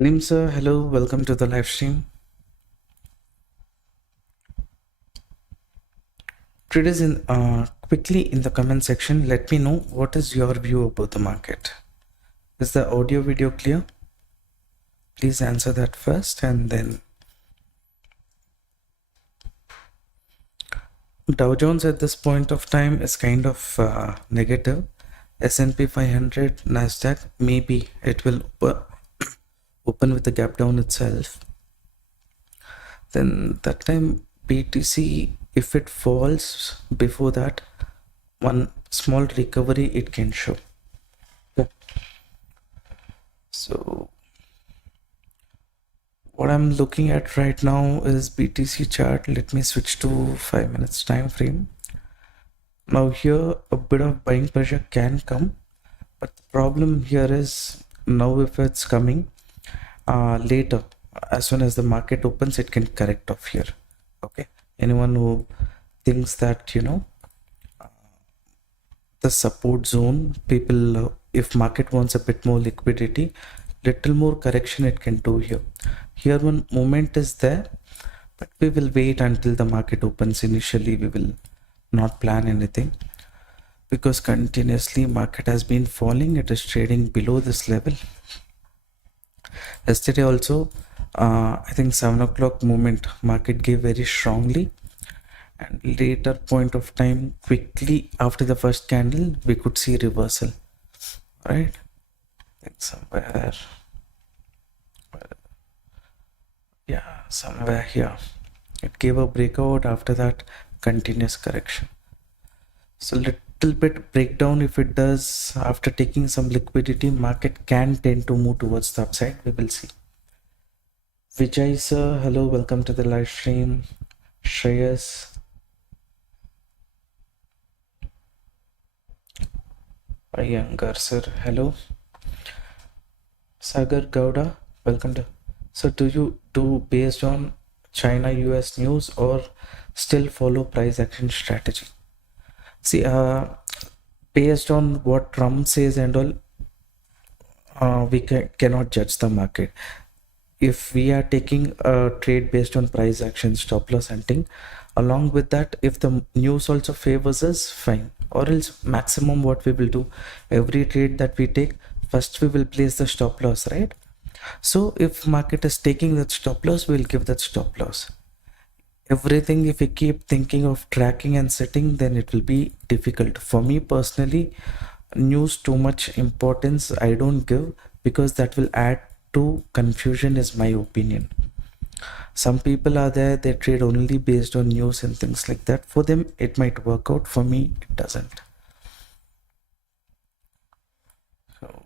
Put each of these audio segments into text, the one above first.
Nalim sir, hello, welcome to the live stream. Traders, quickly in the comment section, let me know what is your view about the market. Is the audio video clear? Please answer that first, and then Dow Jones at this point of time is kind of negative. S&P 500, Nasdaq, maybe it will open with the gap down itself. Then that time BTC, if it falls before that, one small recovery it can show. Okay. So what I'm looking at right now is BTC chart. Let me switch to 5 minutes time frame. Now here a bit of buying pressure can come, but the problem here is now if it's coming later, as soon as the market opens, it can correct off here. Okay, anyone who thinks that the support zone, people if market wants a bit more liquidity, little more correction it can do here one moment is there, but we will wait until the market opens. Initially we will not plan anything because continuously market has been falling. It is trading below this level. Yesterday also I think 7 o'clock moment market gave very strongly, and later point of time quickly after the first candle we could see reversal, right? I think somewhere here it gave a breakout. After that continuous correction, so little bit breakdown. If it does after taking some liquidity, market can tend to move towards the upside. We will see. Vijay sir, hello, welcome to the live stream. Shreyas, Iyengar sir, hello. Sagar Gowda, welcome to. So do you do based on China US news or still follow price action strategy? See, based on what Trump says and all, we cannot judge the market. If we are taking a trade based on price action, stop loss hunting, along with that, if the news also favors us, fine. Or else maximum what we will do, every trade that we take, first we will place the stop loss, right? So if market is taking that stop loss, we'll give that stop loss. Everything, if we keep thinking of tracking and setting, then it will be difficult. For me personally, news too much importance I don't give, because that will add to confusion, is my opinion. Some people are there, they trade only based on news and things like that. For them it might work out, for me it doesn't. So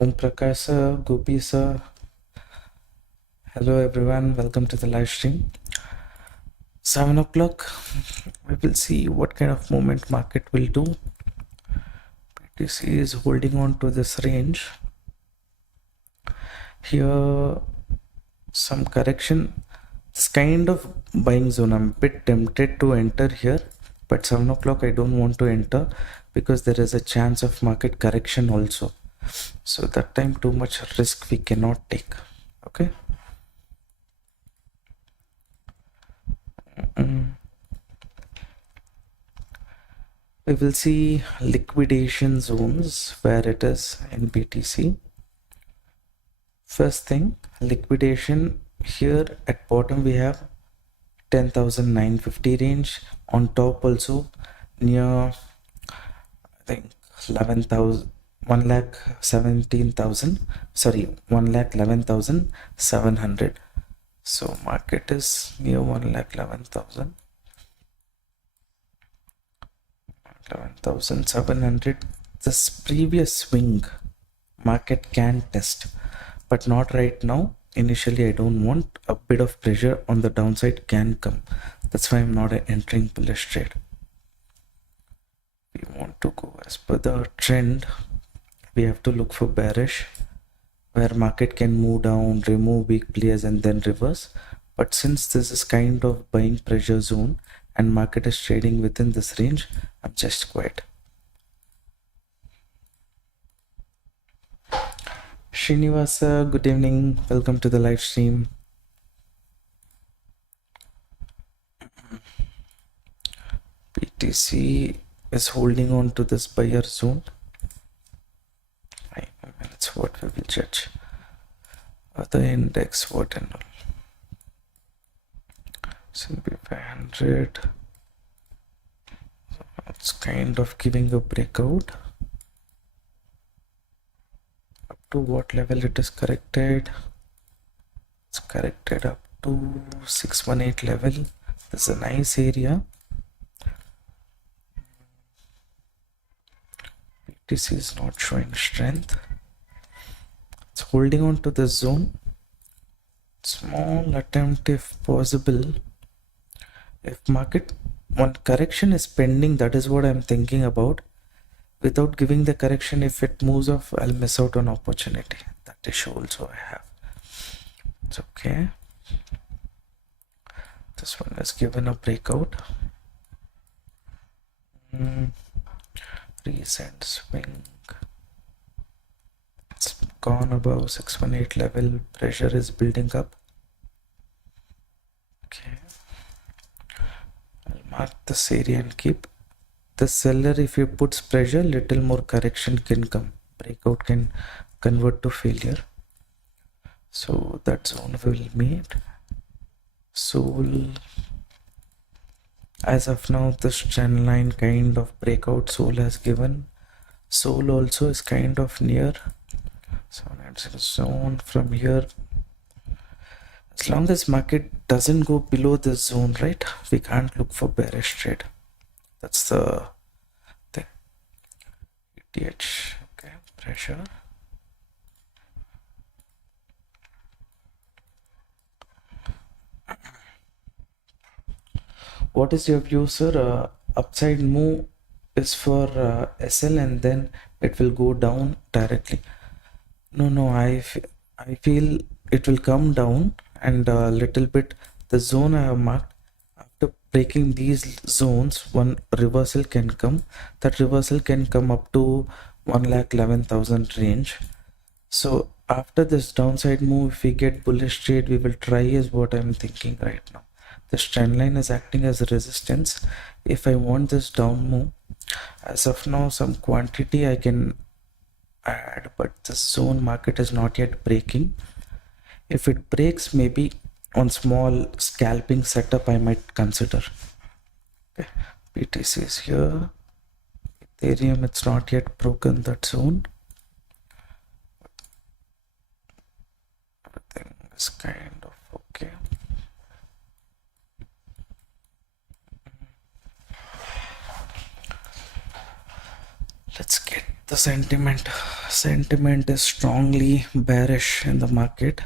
Om Prakash sir, Gopi sir, hello everyone, welcome to the live stream. 7 o'clock we will see what kind of movement market will do. BTC is holding on to this range. Here some correction, this kind of buying zone. I'm a bit tempted to enter here, but 7 o'clock I don't want to enter because there is a chance of market correction also. So that time too much risk we cannot take. Okay. We will see liquidation zones where it is in BTC. First thing, liquidation here at bottom we have 10,950 range. On top also near I think 11,000, 1,17,000, sorry, 1,11,700. So market is near 1,11,000, 11,700. This previous swing market can test, but not right now. Initially I don't want. A bit of pressure on the downside can come. That's why I'm not entering bullish trade. We want to go as per the trend. We have to look for bearish, where market can move down, remove weak players and then reverse. But since this is kind of buying pressure zone and market is trading within this range, I'm just quiet. Srinivasa, good evening. Welcome to the live stream. BTC is holding on to this buyer zone. 5 minutes, what we will judge. Other index, what and all. S&P 500. So it's kind of giving a breakout. Up to what level it is corrected? It's corrected up to 618 level. This is a nice area. BTC is not showing strength. It's holding on to the zone. Small attempt if possible. If market one correction is pending, that is what I'm thinking about. Without giving the correction, if it moves off, I'll miss out on opportunity. That issue also I have. It's okay. This one is given a breakout. Recent swing. It's gone above 618 level. Pressure is building up. Okay. I'll mark this area and keep. The seller, if he puts pressure, little more correction can come. Breakout can convert to failure. So that zone will meet. Soul. As of now, this trend line kind of breakout Soul has given. Soul also is kind of near. So that's a zone from here. As long as market doesn't go below this zone, right? We can't look for bearish trade. That's the thing. ETH, okay, pressure. What is your view, sir? Upside move is for SL and then it will go down directly. No, I feel it will come down and a little bit the zone I have marked. After breaking these zones, one reversal can come. That reversal can come up to 1,11,000 range. So after this downside move, if we get bullish trade, we will try is what I'm thinking right now. This trend line is acting as a resistance. If I want this down move, as of now, some quantity I can add, but the zone market is not yet breaking. If it breaks, maybe on small scalping setup I might consider. Okay. BTC is here. Ethereum, it's not yet broken that zone. Everything is kind of okay. Let's get the sentiment. Sentiment is strongly bearish in the market.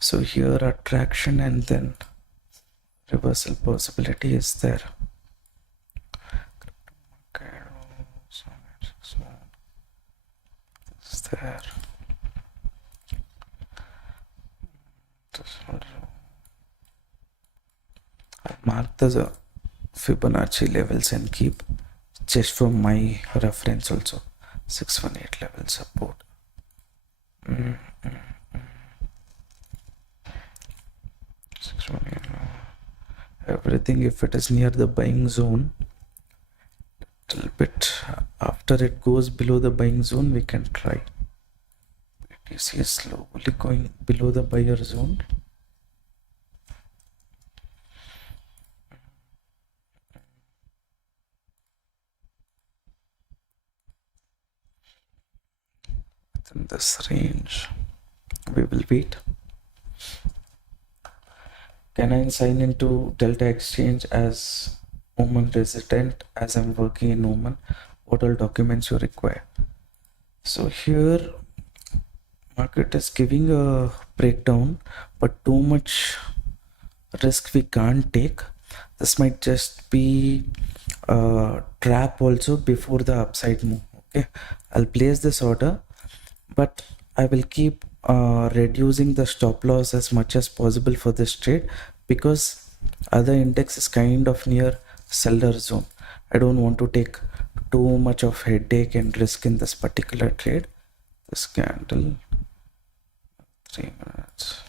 So here attraction and then reversal possibility is there. Is there. I mark the Fibonacci levels and keep just for my reference also. 618 level support. Everything, if it is near the buying zone, little bit after it goes below the buying zone, we can try. BTC is slowly going below the buyer zone. In this range, we will wait. Can I sign into Delta Exchange as Oman resident as I'm working in Oman? What all documents you require? So here market is giving a breakdown, but too much risk we can't take. This might just be a trap also before the upside move. Okay, I'll place this order, but I will keep reducing the stop loss as much as possible for this trade because other index is kind of near seller zone. I don't want to take too much of headache and risk in this particular trade. This candle, 3 minutes.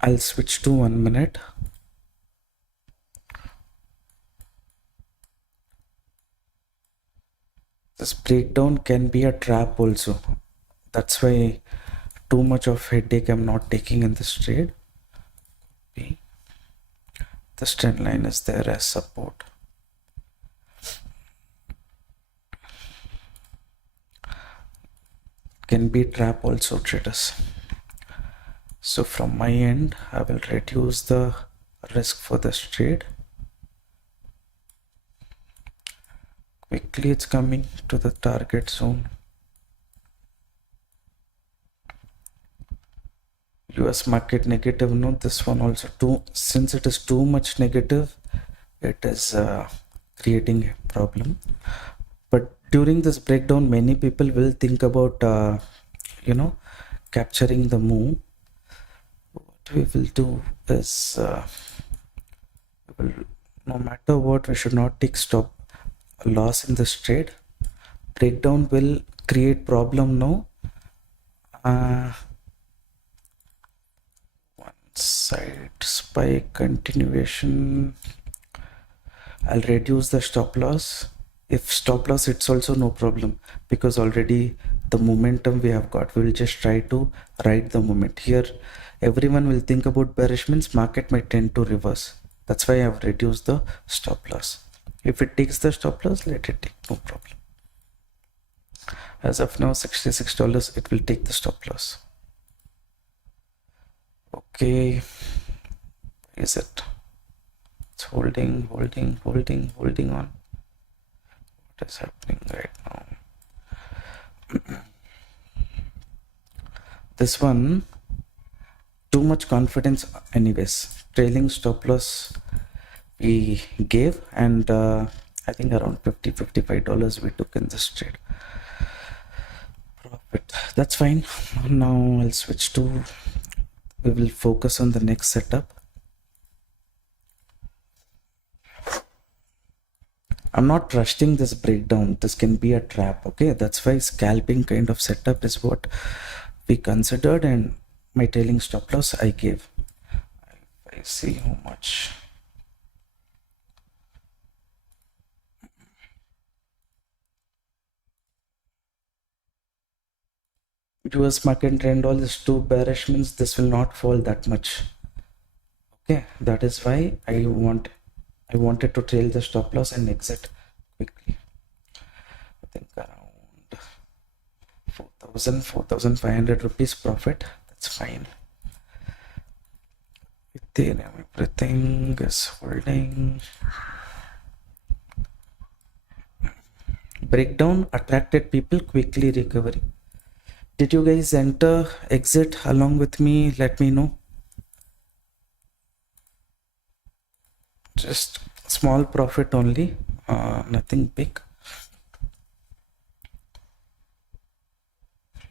I'll switch to 1 minute. This breakdown can be a trap also. That's why too much of headache I'm not taking in this trade. This trend line is there as support. Can be trap also, traders. So from my end, I will reduce the risk for this trade. Quickly it's coming to the target zone. US market negative, no, this one also too, since it is too much negative, it is creating a problem. But during this breakdown, many people will think about capturing the move. What we will do is no matter what, we should not take stop loss in this trade. Breakdown will create problem now. One side spike continuation. I'll reduce the stop loss. If stop loss, it's also no problem, because already the momentum we have got, we will just try to ride the moment. Here everyone will think about bearish, means market might tend to reverse. That's why I have reduced the stop loss. If it takes the stop loss, let it take, no problem. As of now, $66, it will take the stop loss. Okay, is it? It's holding on. What is happening right now? This one, too much confidence anyways. Trailing stop loss we gave, and I think around $55 we took in this trade. Profit, that's fine. Now I'll switch to, we will focus on the next setup. I'm not trusting this breakdown. This can be a trap. Okay, that's why scalping kind of setup is what we considered, and my trailing stop loss I gave. I see how much. US market trend all is too bearish, means this will not fall that much. Okay, that is why I wanted to trail the stop loss and exit quickly. I think around 4,500 rupees profit. That's fine. Ethereum, everything is holding. Breakdown attracted people quickly recovering. Did you guys enter, exit along with me? Let me know. Just small profit only, nothing big.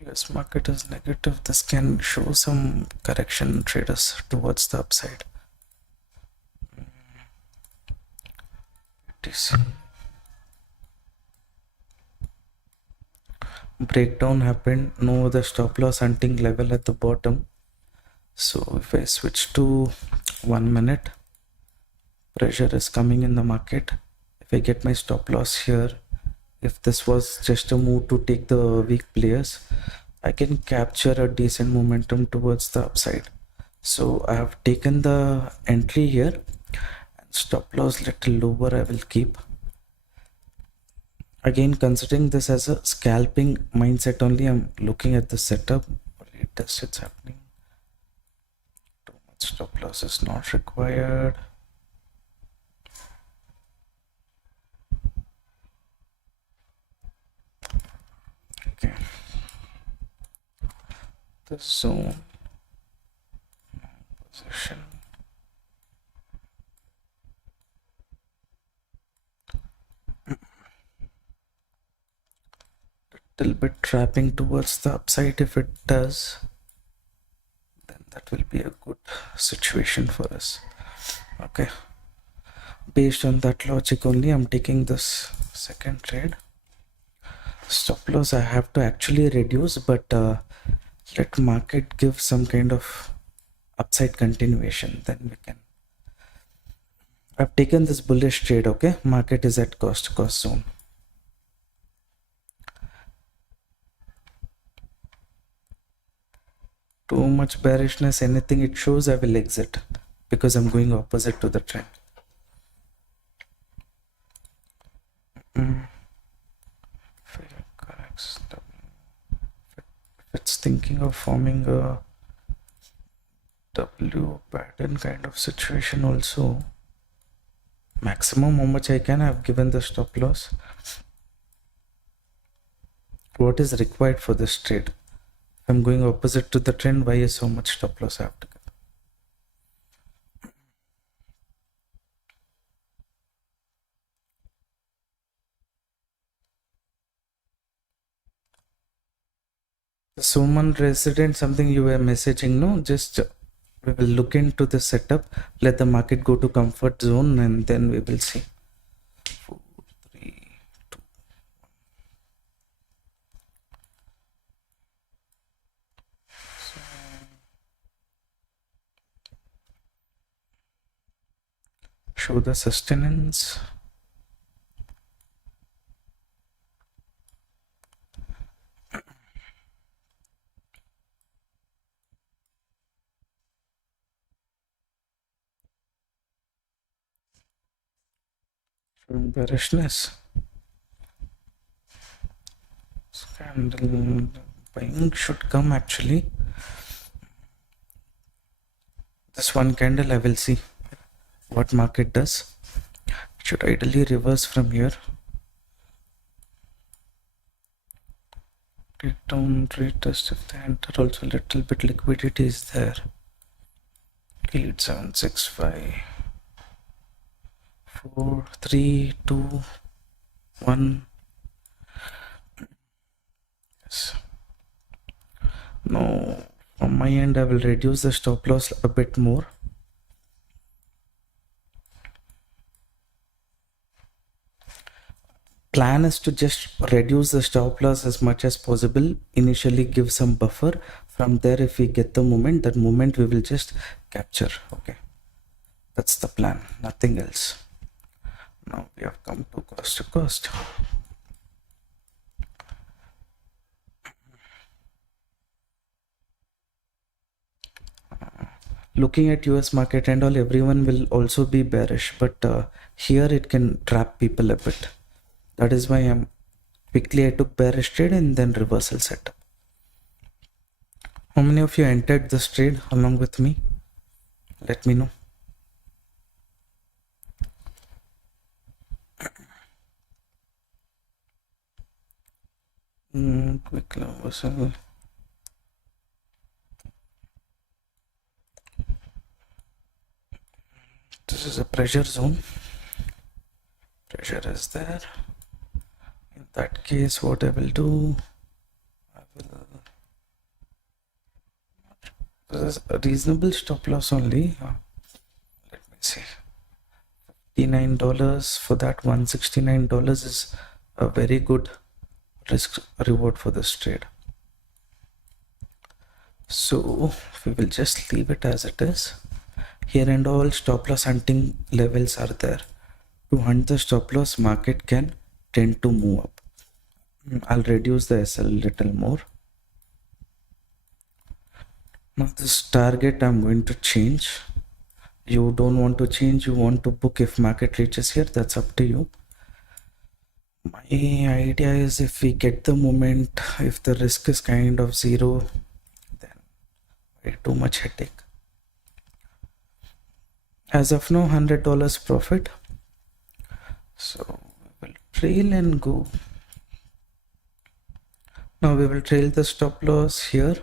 US market is negative. This can show some correction, traders, towards the upside. Breakdown happened, no the stop loss hunting level at the bottom. So if I switch to 1 minute, pressure is coming in the market. If I get my stop loss here, if this was just a move to take the weak players, I can capture a decent momentum towards the upside. So I have taken the entry here, and stop loss little lower I will keep. Again, considering this as a scalping mindset only, I'm looking at the setup. Retest, it's happening. Too much stop loss is not required. Okay, the zone position. Little bit trapping towards the upside. If it does, then that will be a good situation for us. Okay, based on that logic only, I'm taking this second trade. Stop loss I have to actually reduce, but let market give some kind of upside continuation, then we can. I've taken this bullish trade. Okay, market is at cost zone. Too much bearishness, anything it shows, I will exit because I'm going opposite to the trend. It's thinking of forming a W pattern kind of situation also. Maximum how much I can, I've given the stop loss. What is required for this trade? If I'm going opposite to the trend, why is so much stop loss I have to give? The Suman resident, something you were messaging, no? Just we will look into the setup, let the market go to comfort zone, and then we will see. 4, 3, 2. Show the sustenance. Bearishness. Candle buying should come actually. This one candle I will see what market does. Should ideally reverse from here. Down retest if they enter, also little bit liquidity is there. Lead 765. 4, 3, 2, 1. Yes. No, from my end I will reduce the stop loss a bit more. Plan is to just reduce the stop loss as much as possible. Initially give some buffer. From there, if we get the moment, that moment we will just capture. Okay, that's the plan, nothing else. Now we have come to cost. Looking at US market and all, everyone will also be bearish, but here it can trap people a bit. That is why I took bearish trade and then reversal setup. How many of you entered this trade along with me? Let me know. Quick reversal. This is a pressure zone. Pressure is there. In that case, what I will do, this is a reasonable stop loss only. Let me see. $59 for that. $169 is a very good risk reward for this trade. So we will just leave it as it is. Here and all stop loss hunting levels are there. To hunt the stop loss, market can tend to move up. I'll reduce the SL little more. Now this target I'm going to change. You don't want to change, you want to book if market reaches here, that's up to you. My idea is if we get the moment, if the risk is kind of zero, then way too much headache. As of now, $100 profit. So we will trail and go. Now we will trail the stop loss here.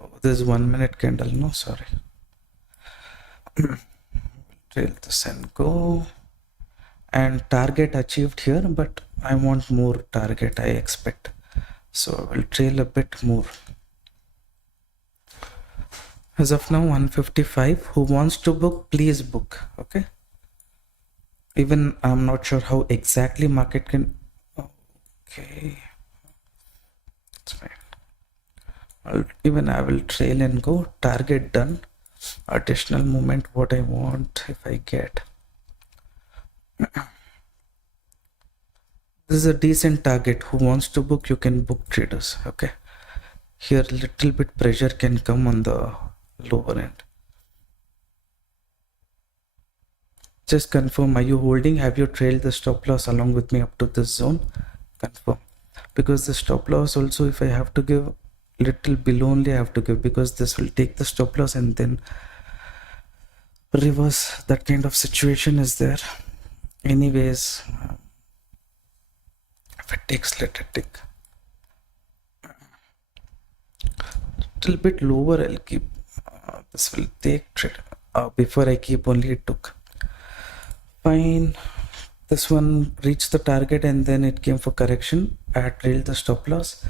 Oh, this is 1 minute candle. No, sorry. Trail this and go. And target achieved here, but I want more target, I expect. So I will trail a bit more. As of now, 155. Who wants to book, please book. Okay. Even I'm not sure how exactly market can. Okay, that's fine. I will trail and go. Target done. Additional movement what I want. If I get this is a decent target. Who wants to book, you can book, traders. Okay, here little bit pressure can come on the lower end. Just confirm, are you holding? Have you trailed the stop loss along with me up to this zone? Confirm, because the stop loss also, if I have to give little below only, I have to give, because this will take the stop loss and then reverse. That kind of situation is there. Anyways, if it takes, let it take. Little bit lower, I'll keep. This will take trade. Before I keep, only it took. Fine. This one reached the target and then it came for correction. I had trailed the stop loss.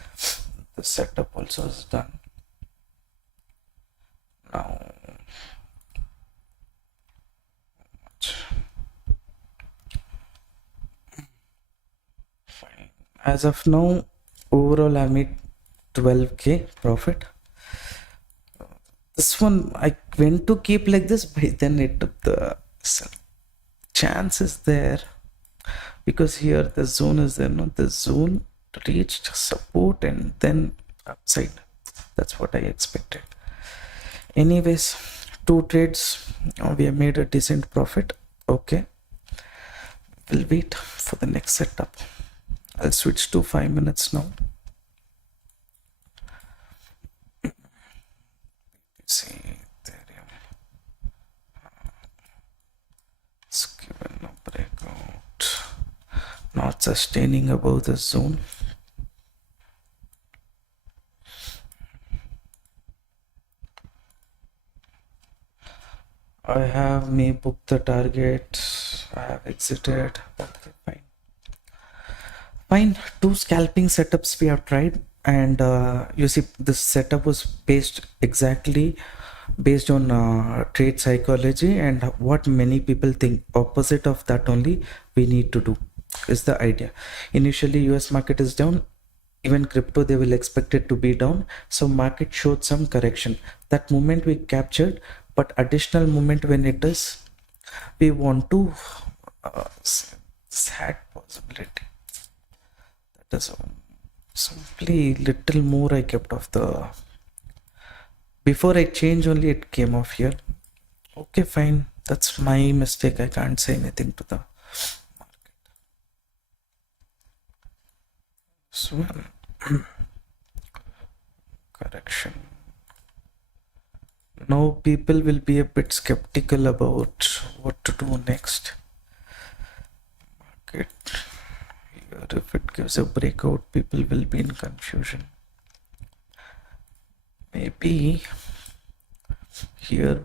The setup also is done. Now, fine. As of now, overall I made 12k profit. This one I went to keep like this, but then it took the sell. Chance is there because here the zone is there. No, the zone reached support and then upside. That's what I expected. Anyways, 2 trades, we have made a decent profit. Okay, we'll wait for the next setup. I'll switch to 5 minutes now. See, Ethereum. It's given a breakout, not sustaining above the zone. I have me booked the target. I have exited. Okay, fine. Fine. 2 scalping setups we have tried, and you see this setup was exactly based on trade psychology and what many people think. Opposite of that only we need to do is the idea. Initially, US market is down. Even crypto, they will expect it to be down. So market showed some correction. That moment we captured, but additional moment when it is, we want to sad possibility. That is simply little more I kept off the. Before I change only it came off here. Okay, fine. That's my mistake. I can't say anything to the market. So correction. Now people will be a bit skeptical about what to do next. Market here, if it gives a breakout, people will be in confusion. Maybe here,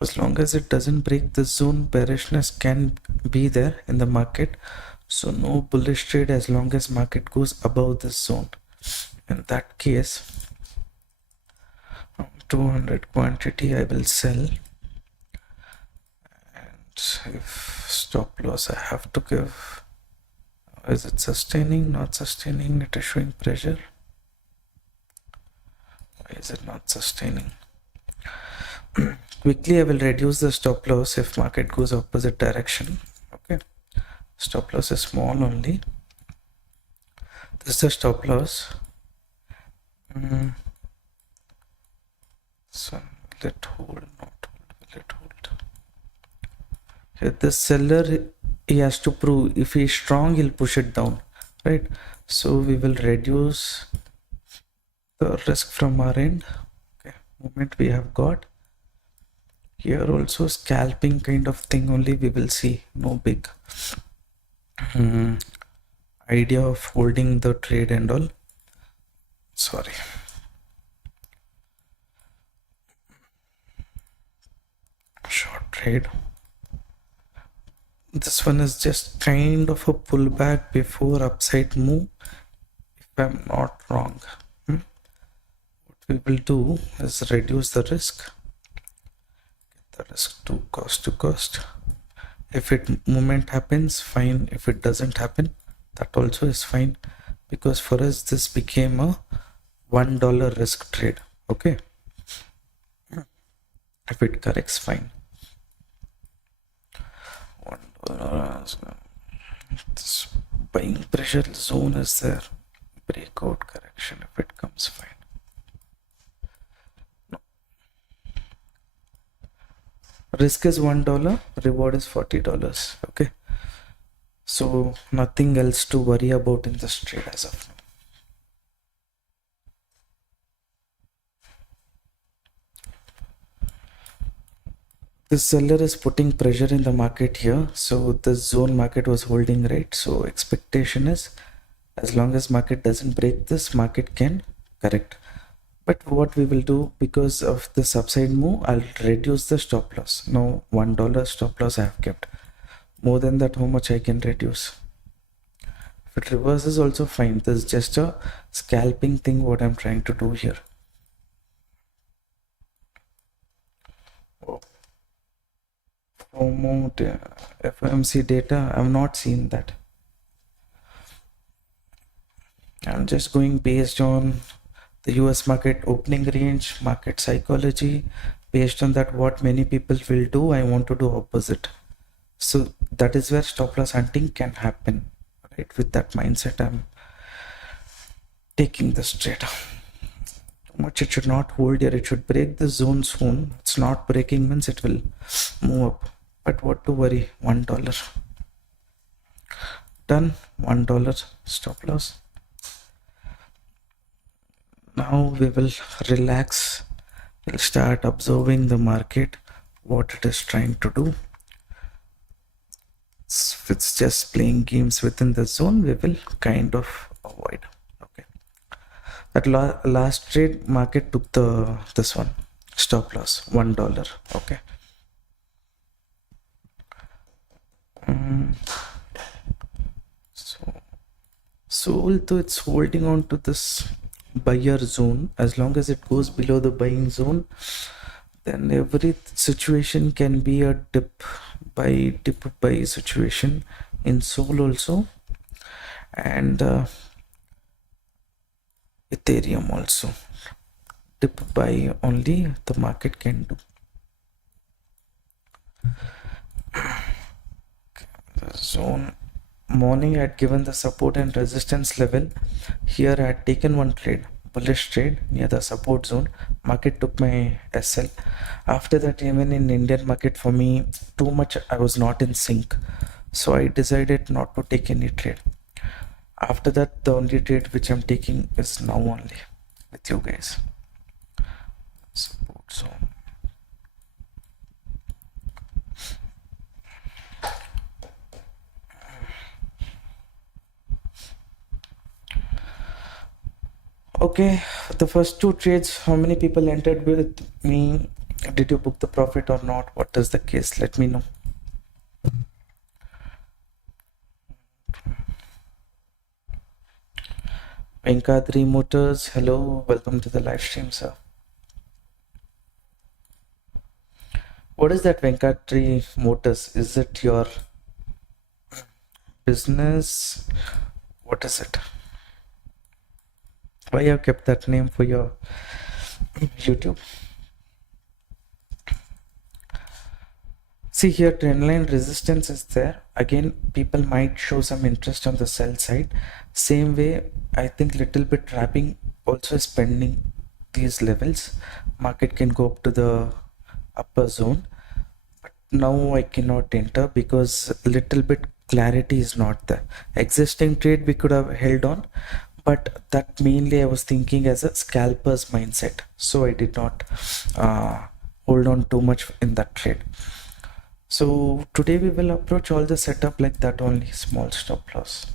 as long as it doesn't break the zone, bearishness can be there in the market. So no bullish trade as long as market goes above this zone. In that case, 200 quantity I will sell, and if stop loss I have to give. Is it sustaining? Not sustaining. It is showing pressure. Why is it not sustaining? Quickly I will reduce the stop loss if market goes opposite direction. Okay, stop loss is small only. This is the stop loss. So let hold, not hold, let hold. Here the seller, he has to prove if he is strong, he'll push it down, right? So we will reduce the risk from our end. Okay, moment we have got. Here also scalping kind of thing only we will see, no big idea of holding the trade and all. Sorry. Short trade. This one is just kind of a pullback before upside move, if I'm not wrong. What we will do is reduce the risk, get the risk to cost. If it movement happens, fine. If it doesn't happen, that also is fine, because for us this became a $1 risk trade. Okay, if it corrects, fine. $1. This buying pressure zone is there. Breakout correction. If it comes, fine. No. Risk is $1. Reward is $40. Okay. So nothing else to worry about in this trade as of now. The seller is putting pressure in the market here. So the zone market was holding, right? So expectation is, as long as market doesn't break this, market can correct. But what we will do, because of the upside move, I'll reduce the stop loss. Now $1 stop loss I have kept. More than that, how much I can reduce? If it reverses also fine. This is just a scalping thing what I'm trying to do here. FOMO, FOMC data, I've not seen that. I'm just going based on the US market opening range, market psychology. Based on that, what many people will do, I want to do opposite. So that is where stop loss hunting can happen, right? With that mindset, I'm taking this trade. Much it should not hold here. It should break the zone soon. It's not breaking means it will move up. But what to worry? $1 done. $1 stop loss. Now we will relax. We'll start observing the market, what it is trying to do. If it's just playing games within the zone, we will kind of avoid. Okay. That last trade, market took this one stop loss $1. Okay. So although it's holding on to this buyer zone, as long as it goes below the buying zone, then every situation can be a dip by situation in Sol also, and Ethereum also. Dip buy only the market can do. The zone morning I had given the support and resistance level. Here I had taken one trade, bullish trade near the support zone. Market took my SL. After that, even in Indian market, for me too much, I was not in sync, so I decided not to take any trade. After that, the only trade which I'm taking is now only with you guys. Support zone. Okay, the first two trades, how many people entered with me? Did you book the profit or not? What is the case? Let me know. Venkadri Motors, hello, welcome to the live stream, sir. What is that Venkadri Motors? Is it your business? What is it? Why you have kept that name for your YouTube? See here, trendline resistance is there. Again, people might show some interest on the sell side. Same way, I think little bit trapping also is pending these levels. Market can go up to the upper zone, but now I cannot enter because little bit clarity is not there. Existing trade we could have held on, but that mainly I was thinking as a scalper's mindset, so I did not hold on too much in that trade. So today we will approach all the setup like that only. Small stop loss,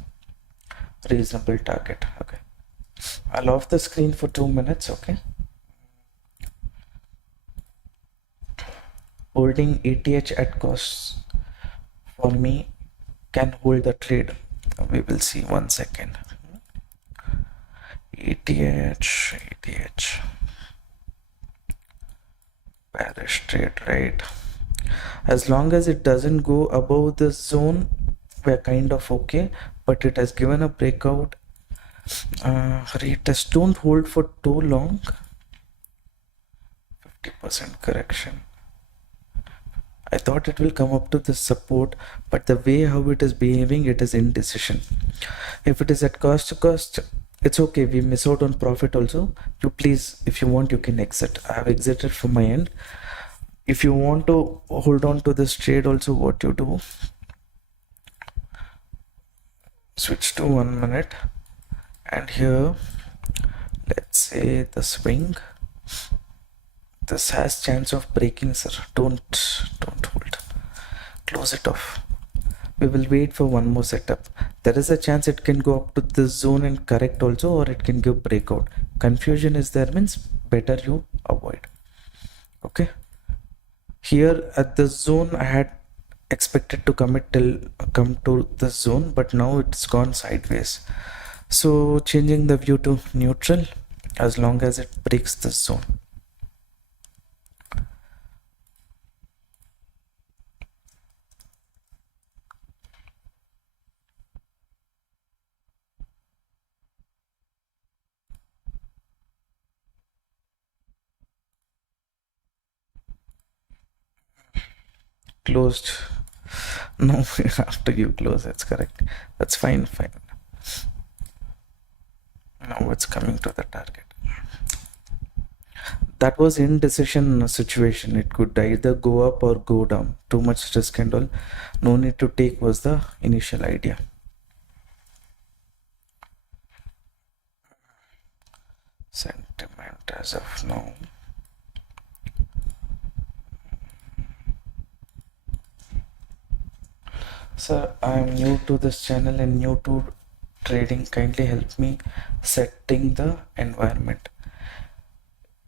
reasonable target. Okay, I'll off the screen for 2 minutes. Okay, holding ATH at cost for me can hold the trade. We will see. 1 second. ATH bearish trade, right? As long as it doesn't go above the zone, we're kind of okay, but it has given a breakout. Retest, don't hold for too long. 50% correction. I thought it will come up to the support, but the way how it is behaving, it is indecision. If it is at cost to cost, it's okay. We miss out on profit also. You please, if you want, you can exit. I have exited from my end. If you want to hold on to this trade also, what you do, switch to 1 minute, and here, let's say the swing. This has chance of breaking, sir. Don't hold. Close it off. We will wait for one more setup. There is a chance it can go up to this zone and correct also, or it can give breakout. Confusion is there, means better you avoid. Okay. Here at the zone, I had expected to come to the zone, but now it's gone sideways. So changing the view to neutral as long as it breaks this zone. Closed. No, after you close, that's correct. That's fine. Now it's coming to the target. That was indecision situation. It could either go up or go down. Too much risk and all. No need to take was the initial idea. Sentiment as of now. Sir, I am new to this channel and new to trading. Kindly help me setting the environment.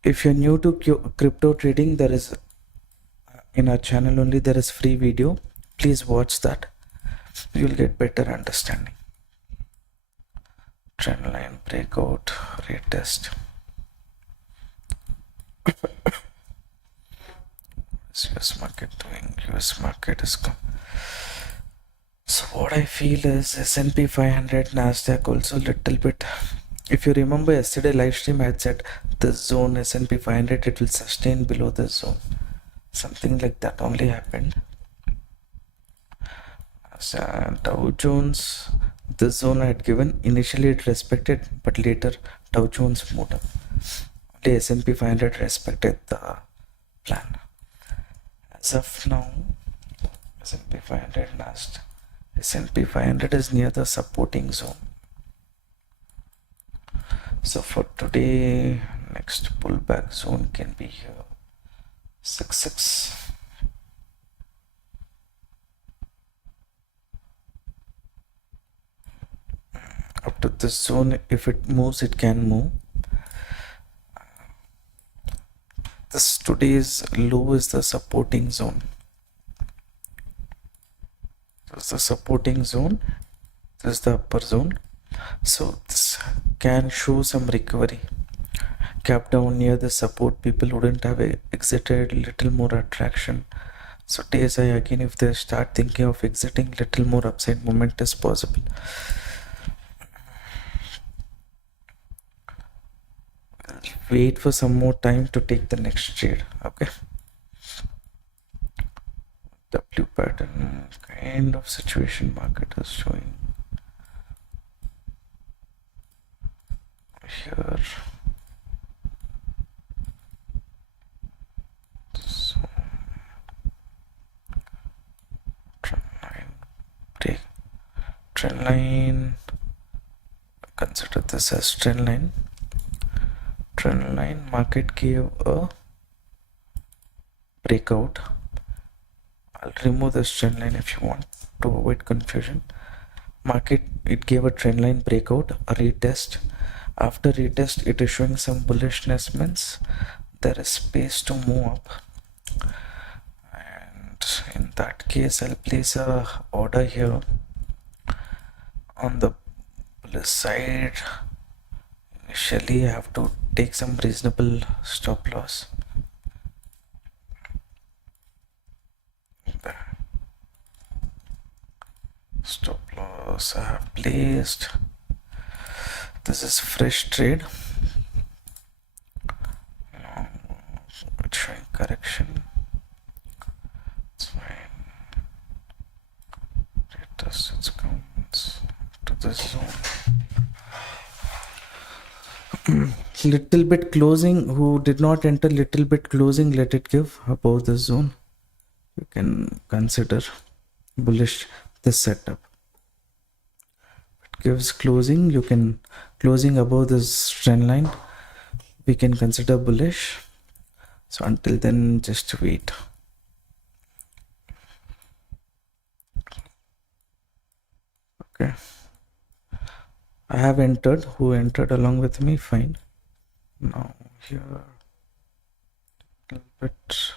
If you're new to crypto trading, there is in our channel only there is free video. Please watch that. You'll get better understanding. Trend line breakout, retest. US market doing? US market is come. So what I feel is S&P 500, Nasdaq also little bit. If you remember yesterday live stream, I had said this zone S&P 500, it will sustain below this zone. Something like that only happened. Dow Jones, this zone I had given, initially it respected, but later Dow Jones moved up. Only S&P 500 respected the plan. As of now, S&P 500, Nasdaq. S&P 500 is near the supporting zone. So for today, next pullback zone can be here, 66. Up to this zone, if it moves, it can move. This today's low is the supporting zone. This is the supporting zone. This is the upper zone. So this can show some recovery. Gap down near the support, people wouldn't have exited, little more attraction. So days I again, if they start thinking of exiting, little more upside movement is possible. Wait for some more time to take the next trade. Okay. W pattern kind of situation market is showing here. So trend line, consider this as trend line. Trend line, market gave a breakout. I'll remove this trend line if you want to avoid confusion. Market, it gave a trend line breakout, a retest. After retest, it is showing some bullishness, means there is space to move up. And in that case, I'll place a order here on the bullish side. Initially, I have to take some reasonable stop loss. Stop loss I have placed. This is fresh trade. It's showing correction. It's fine. It comes to this zone. Little bit closing. Who did not enter little bit closing, let it give above this zone. You can consider bullish this setup. It gives closing. You can closing above this trend line. We can consider bullish. So until then, just wait. Okay. I have entered. Who entered along with me? Fine. Now here, a little bit.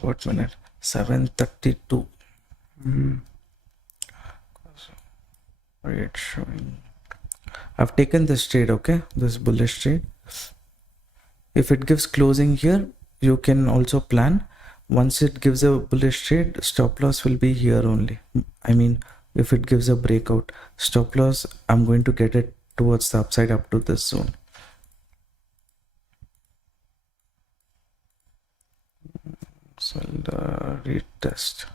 What minute? 7:32. It's showing. I've taken this trade, okay? This bullish trade. If it gives closing here, you can also plan. Once it gives a bullish trade, stop loss will be here only. I mean, if it gives a breakout, stop loss, I'm going to get it towards the upside up to this zone. So I'll retest.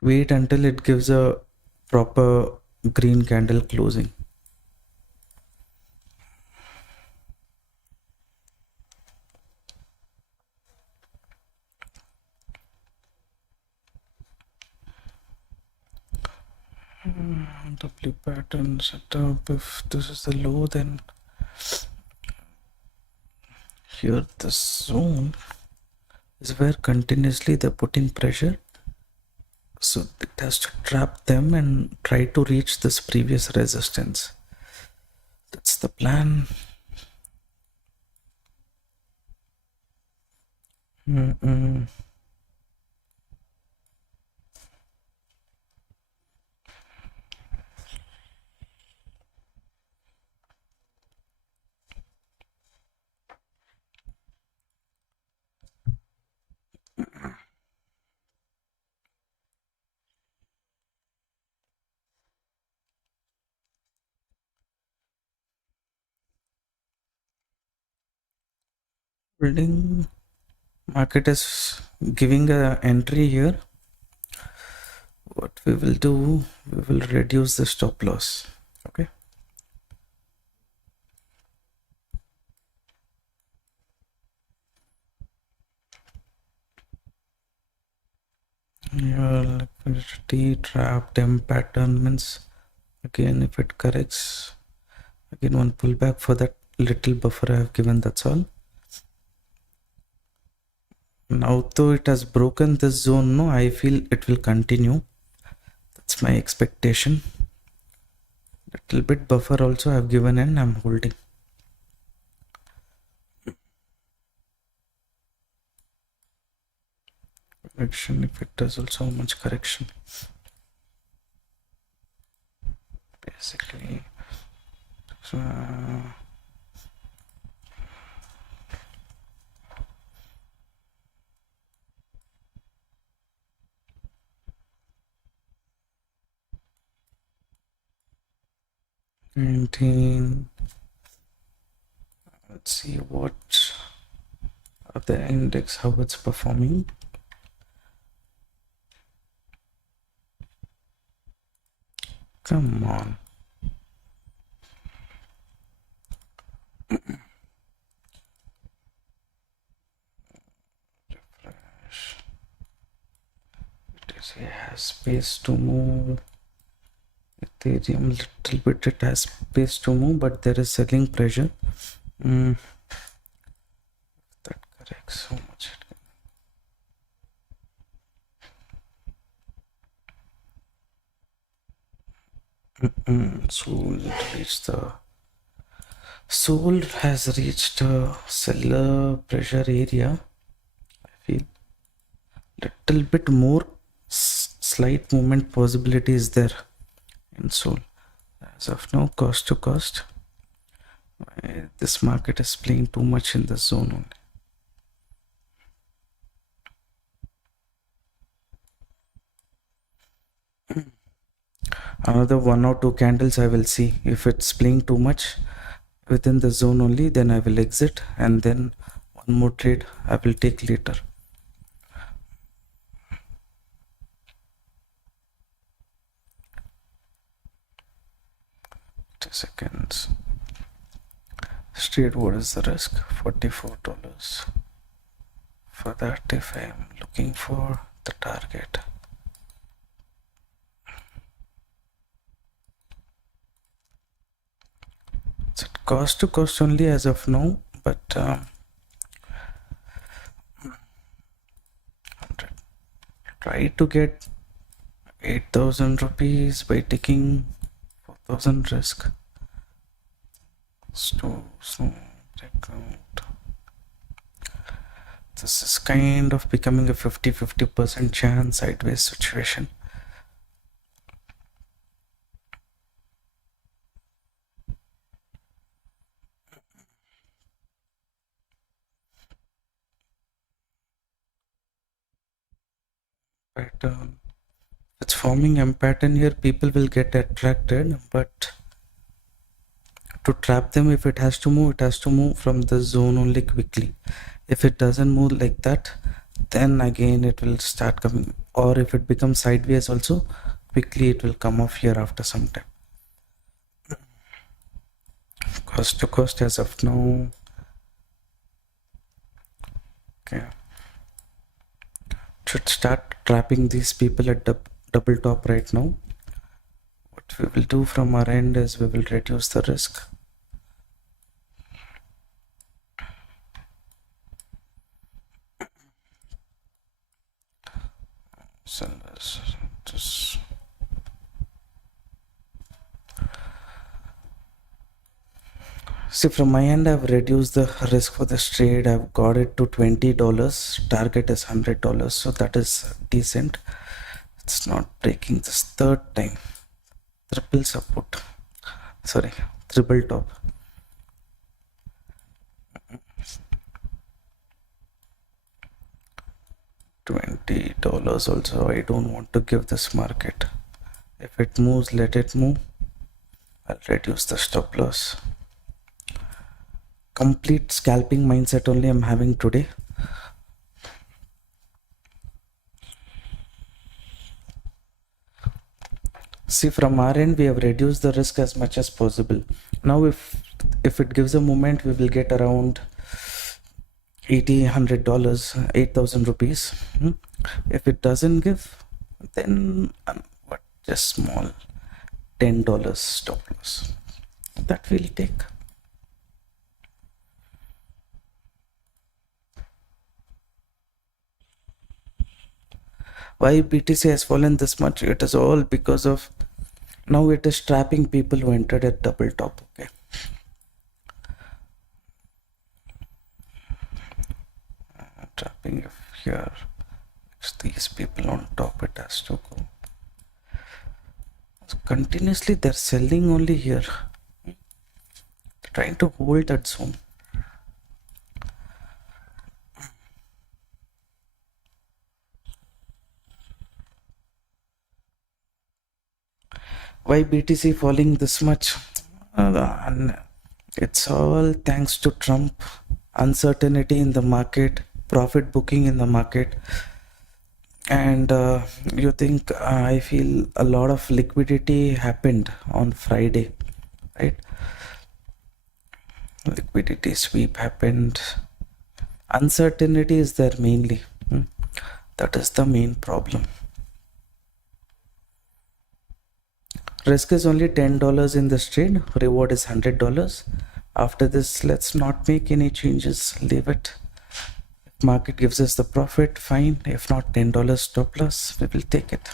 Wait until it gives a proper green candle closing. W pattern setup. If this is the low, then here this zone is where continuously they're putting pressure. So it has to trap them and try to reach this previous resistance. That's the plan. Building market is giving a entry here. What we will do, we will reduce the stop loss. Okay. Your liquidity trap dem pattern means again if it corrects, again one pullback for that little buffer I have given, that's all. Now though it has broken this zone, no, I feel it will continue. That's my expectation. Little bit buffer also I have given and I'm holding. Correction, if it does also much correction. Basically, so, 19. Let's see what are the index, how it's performing. Come on. Refresh. It has space to move. Ethereum little bit it has space to move, but there is selling pressure. That corrects so much. Soul reached the soul has reached a seller pressure area. I feel little bit more slight movement possibility is there in soul. As of now, cost to cost, this market is playing too much in the zone only. Another 1 or 2 candles I will see. If it's playing too much within the zone only, then I will exit, and then one more trade I will take later. 2 seconds. Straight, what is the risk? $44. For that, if I am looking for the target, it's at cost to cost only as of now, but try to get 8,000 rupees by taking 4,000 risk. So check out. This is kind of becoming a 50% chance sideways situation. Pattern. It's forming M pattern here. People will get attracted, but to trap them, if it has to move from the zone only quickly. If it doesn't move like that, then again it will start coming, or if it becomes sideways also, quickly it will come off here after some time. Cost to cost as of now. Okay, should start trapping these people at double top right now. What we will do from our end is we will reduce the risk. So let's just see, from my end I've reduced the risk for this trade. I've got it to $20. Target is $100, so that is decent. It's not breaking this third time. Triple support, sorry, triple top. $20 also. I don't want to give this market. If it moves, let it move. I'll reduce the stop loss. Complete scalping mindset only I'm having today. See, from our end we have reduced the risk as much as possible. Now if it gives a movement, we will get around $100, 8,000 rupees. If it doesn't give, then what, just small $10 stop loss, that we'll take. Why BTC has fallen this much? It is all because of, now it is trapping people who entered at double top. Okay, trapping if here it's these people on top, it has to go. So continuously they're selling only here, trying to hold that zone. Why BTC falling this much? It's all thanks to Trump. Uncertainty in the market, profit booking in the market, and you think, I feel a lot of liquidity happened on Friday, right? Liquidity sweep happened. Uncertainty is there mainly. That is the main problem. Risk is only $10 in this trade, reward is $100. After this, let's not make any changes, leave it. If market gives us the profit, fine. If not, $10 stop loss, we will take it.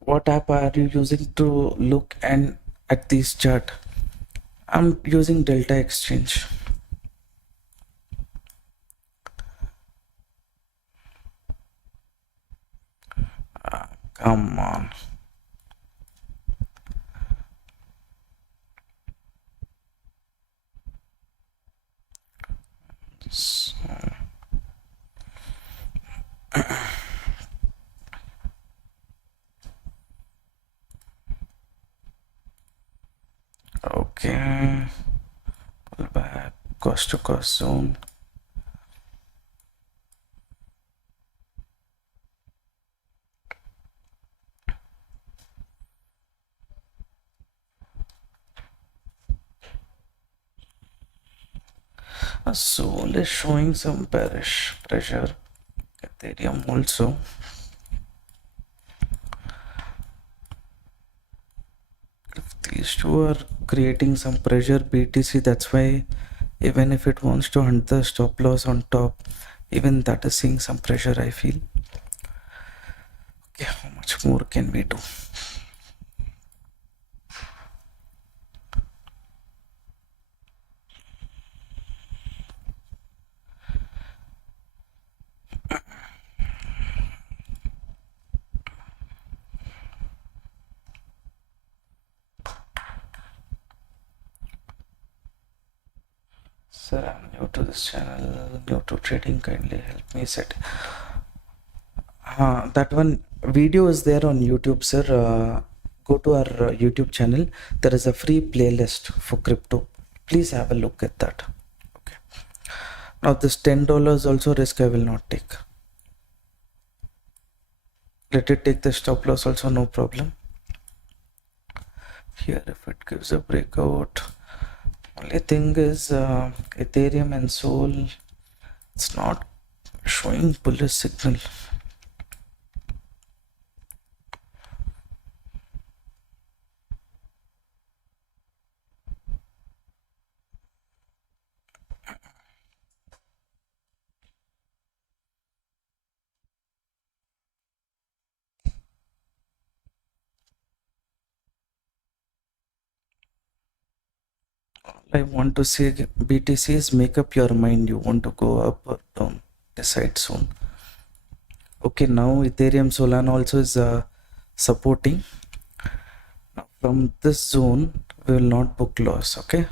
What app are you using to look and at this chart? I'm using Delta Exchange. Come on. So, okay, pull back, cost to cost zone. Soul is showing some bearish pressure. Ethereum also. If these two are creating some pressure, BTC, that's why even if it wants to hunt the stop loss on top, even that is seeing some pressure, I feel. Okay, how much more can we do? Sir, I'm new to this channel, new to trading, kindly help me set. That one video is there on YouTube, sir. Go to our YouTube channel. There is a free playlist for crypto. Please have a look at that. Okay. Now this $10 also risk I will not take. Let it take the stop loss also, no problem. Here if it gives a breakout, only thing is Ethereum and Sol, it's not showing bullish signal. I want to say BTC is make up your mind. You want to go up or down. Decide soon. Okay, now Ethereum Solana also is supporting. Now from this zone, we will not book loss. Okay,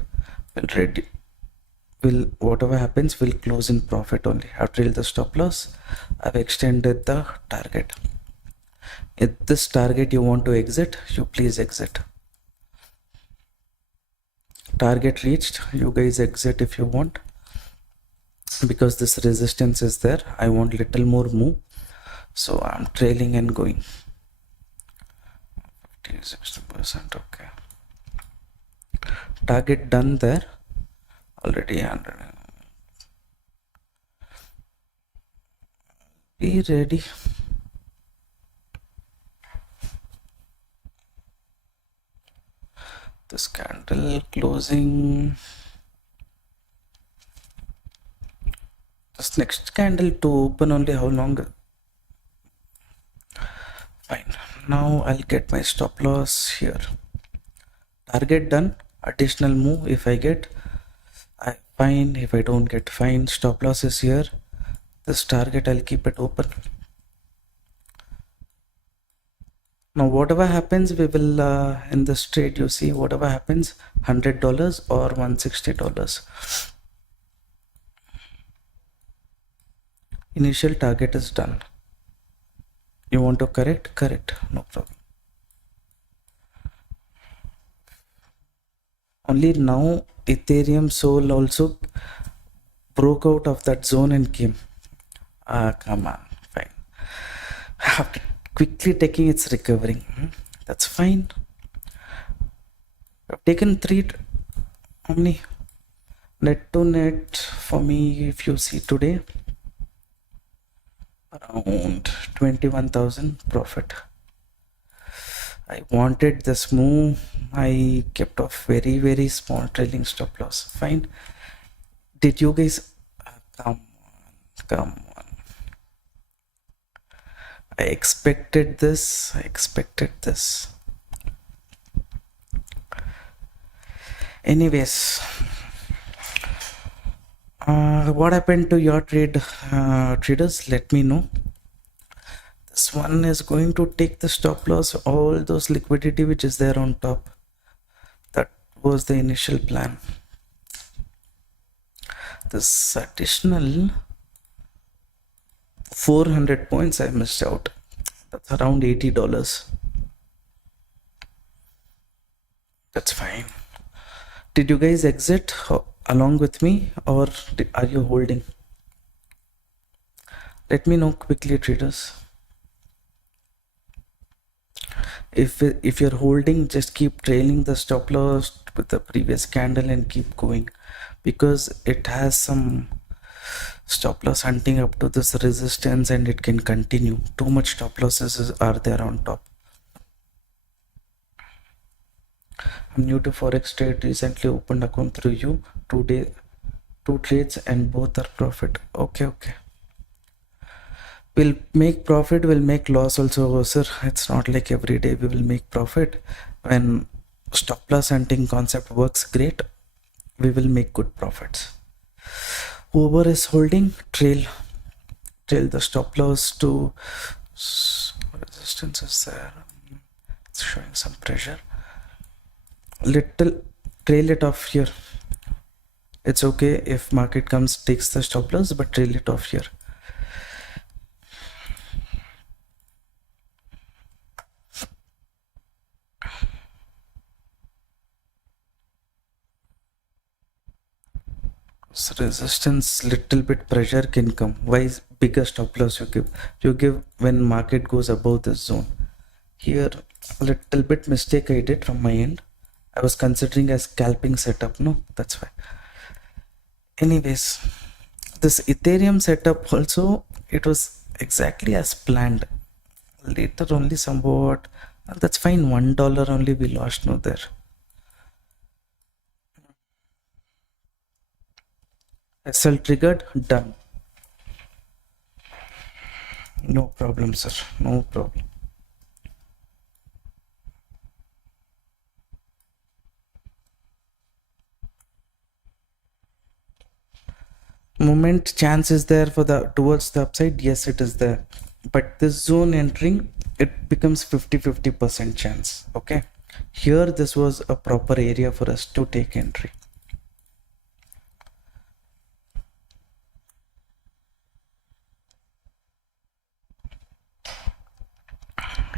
will whatever happens will close in profit only. I've trailed the stop loss. I've extended the target. If this target you want to exit, you please exit. Target reached, you guys exit if you want, because this resistance is there. I want little more move, so I'm trailing and going 50-60%. Okay, target done there already. 100. Be ready. This candle closing, this next candle to open only how long? Fine, now I'll get my stop loss here. Target done, additional move if I get, I fine. If I don't get, fine. Stop loss is here. This target I'll keep it open. Now whatever happens, we will in this trade, you see, whatever happens, $100 or $160. Initial target is done. You want to correct, no problem. Only now Ethereum Sol also broke out of that zone and came. Come on, fine. After quickly taking, it's recovering. That's fine. I've taken how many? Net to net for me, if you see today, around 21,000 profit. I wanted this move. I kept off very small trailing stop loss. Fine. Did you guys come on. I expected this. Anyways, what happened to your traders? Let me know. This one is going to take the stop loss, all those liquidity which is there on top. That was the initial plan. This additional 400 points I missed out. That's around $80. That's fine. Did you guys exit along with me, or are you holding? Let me know quickly, traders. If you're holding, just keep trailing the stop loss with the previous candle and keep going, because it has some stop loss hunting up to this resistance and it can continue. Too much stop losses are there on top. I'm new to forex trade, recently opened account through you. Two trades and both are profit. Okay. We'll make profit, we'll make loss also, sir. It's not like every day we will make profit. When stop loss hunting concept works great, we will make good profits. Whoever is holding, trail the stop loss to resistance is there. It's showing some pressure. Little trail it off here. It's okay if market comes, takes the stop loss, but trail it off here. So resistance, little bit pressure can come. Why is bigger stop loss you give when market goes above this zone? Here a little bit mistake I did from my end. I was considering a scalping setup. No, that's why. Anyways, this Ethereum setup also, it was exactly as planned. Later only somewhat, that's fine. $1 only we lost, no there. SL triggered, done. No problem, sir. No problem. Moment chance is there for the towards the upside. Yes, it is there. But this zone entering, it becomes 50% chance. Okay. Here, this was a proper area for us to take entry.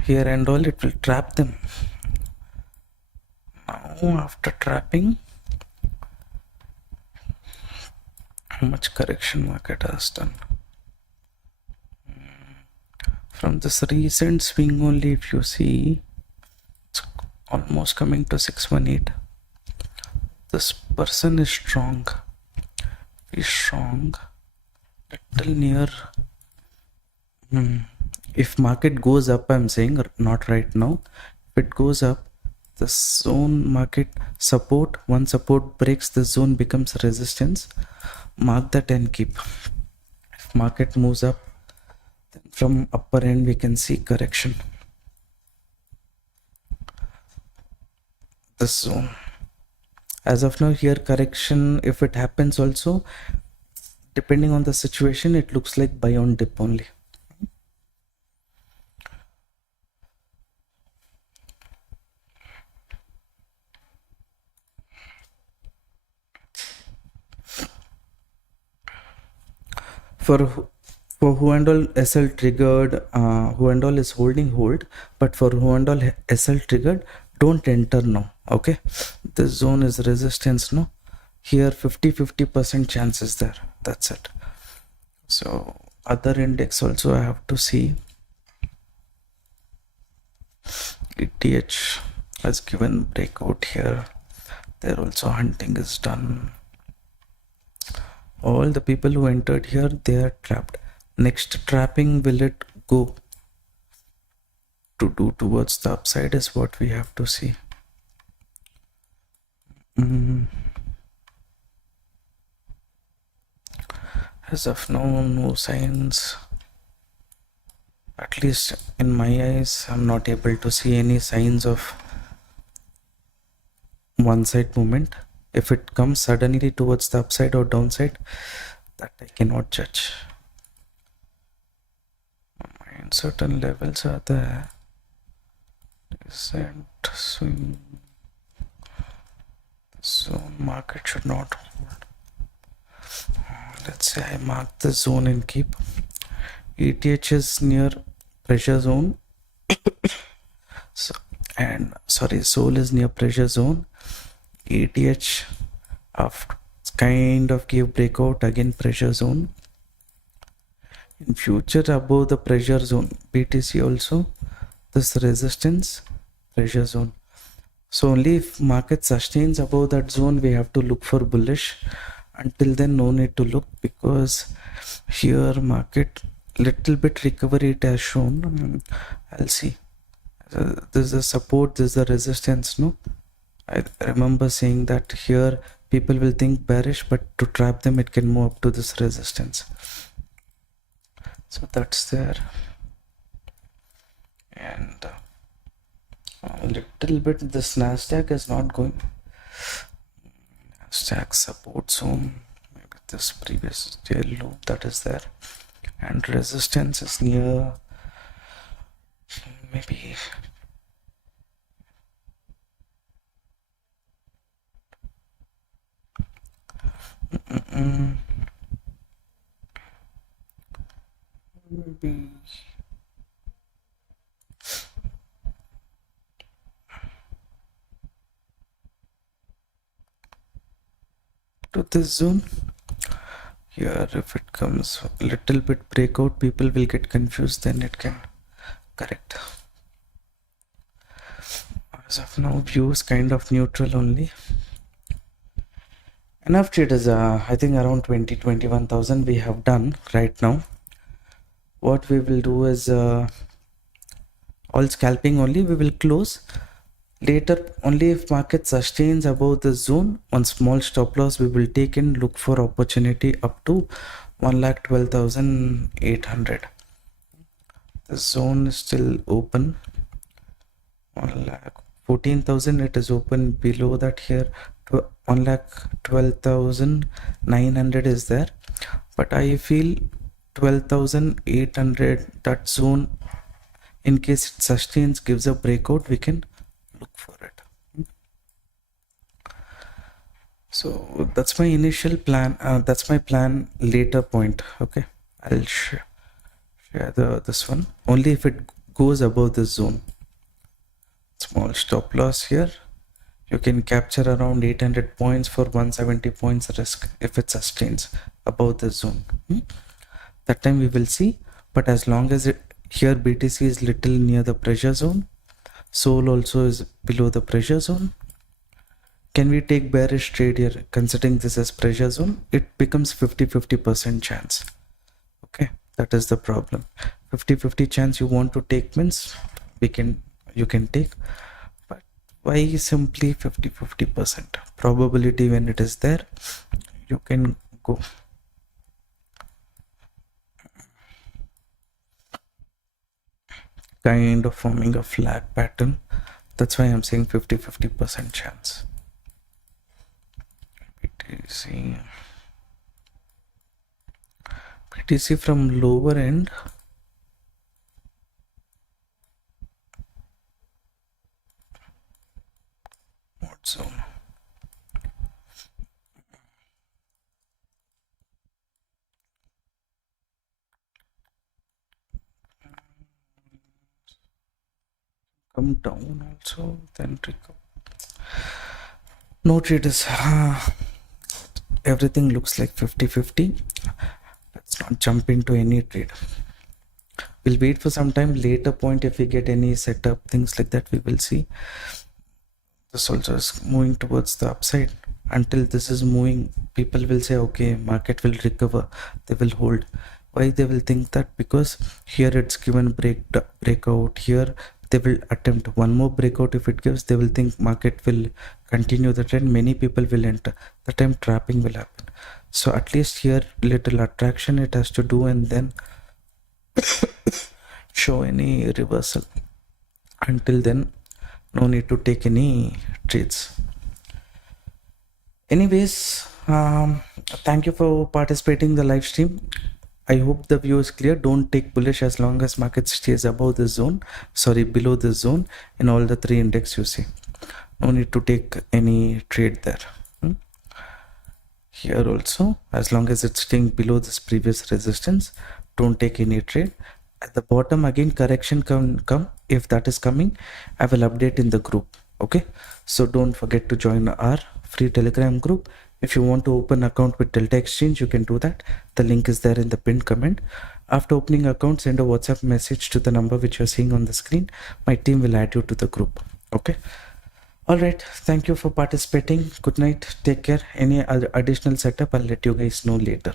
Here and all, it will trap them. Now, after trapping, how much correction market has done? From this recent swing only, if you see, it's almost coming to 618. This person is strong. He's strong. Little near. If market goes up, I'm saying, not right now. If it goes up, the zone market support, one support breaks, the zone becomes resistance. Mark that and keep. If market moves up, then from upper end we can see correction. This zone. As of now, here correction, if it happens also, depending on the situation, it looks like buy on dip only. For who and all SL triggered, who and all is holding, hold. But for who and all SL triggered, don't enter now. Okay, this zone is resistance. No, here 50% chance is there. That's it. So other index also I have to see. ETH has given breakout here. There also hunting is done. All the people who entered here, they are trapped. Next trapping, will it go to do towards the upside is what we have to see. As of now, no signs. At least in my eyes, I'm not able to see any signs of one side movement. If it comes suddenly towards the upside or downside, that I cannot judge. My mind certain levels are there. Recent swing. Zone market should not hold. Let's say I mark the zone and keep. ETH is near pressure zone. Sol is near pressure zone. ETH after kind of gave breakout, again pressure zone. In future above the pressure zone, BTC also this resistance, pressure zone. So only if market sustains above that zone, we have to look for bullish. Until then, no need to look, because here market little bit recovery it has shown. I'll see. This is the support, this is the resistance. No, I remember saying that here people will think bearish, but to trap them, it can move up to this resistance. So that's there. And a little bit this Nasdaq is not going. Nasdaq support zone, maybe this previous tail loop that is there, and resistance is near maybe maybe to this zone here. If it comes a little bit breakout, people will get confused, then it can correct. As of now, view is kind of neutral only. Enough traders. I think around 21,000 we have done right now. What we will do is all scalping only. We will close later only if market sustains above the zone. One small stop loss we will take and look for opportunity up to 1,12,800. The zone is still open. 1,14,000 it is open. Below that here 1,12,900 is there, but I feel 12,800, that zone, in case it sustains, gives a breakout, we can look for it. So that's my initial plan. That's my plan later point. Okay, I'll share this one only if it goes above this zone. Small stop loss here. You can capture around 800 points for 170 points risk if it sustains above the zone. That time we will see. But as long as here BTC is little near the pressure zone, Sol also is below the pressure zone. Can we take bearish trade here considering this as pressure zone? It becomes 50-50% chance. Okay, that is the problem. 50-50 chance you want to take means you can take. Why simply 50-50% probability? When it is there, you can go. Kind of forming a flag pattern. That's why I'm saying 50-50% chance. BTC from lower end. Zone. Come down also, then recover. No traders. Everything looks like 50-50. Let's not jump into any trade. We'll wait for some time. Later point, if we get any setup, things like that, we will see. This also is moving towards the upside. Until this is moving, people will say, okay, market will recover, they will hold. Why they will think that? Because here it's given breakout. Here they will attempt one more breakout. If it gives, they will think market will continue the trend. Many people will enter. The time trapping will happen. So at least here little attraction it has to do, and then show any reversal. Until then, no need to take any trades. Anyways, thank you for participating in the live stream. I hope the view is clear. Don't take bullish as long as market stays above the zone, below the zone in all the three index you see. No need to take any trade there. Here also, as long as it's staying below this previous resistance, don't take any trade. At the bottom again, correction can come. If that is coming, I will update in the group. Okay, so don't forget to join our free Telegram group. If you want to open account with Delta Exchange, you can do that. The link is there in the pinned comment. After opening account, send a WhatsApp message to the number which you're seeing on the screen. My team will add you to the group. Okay. All right. Thank you for participating. Good night. Take care. Any other additional setup, I'll let you guys know later.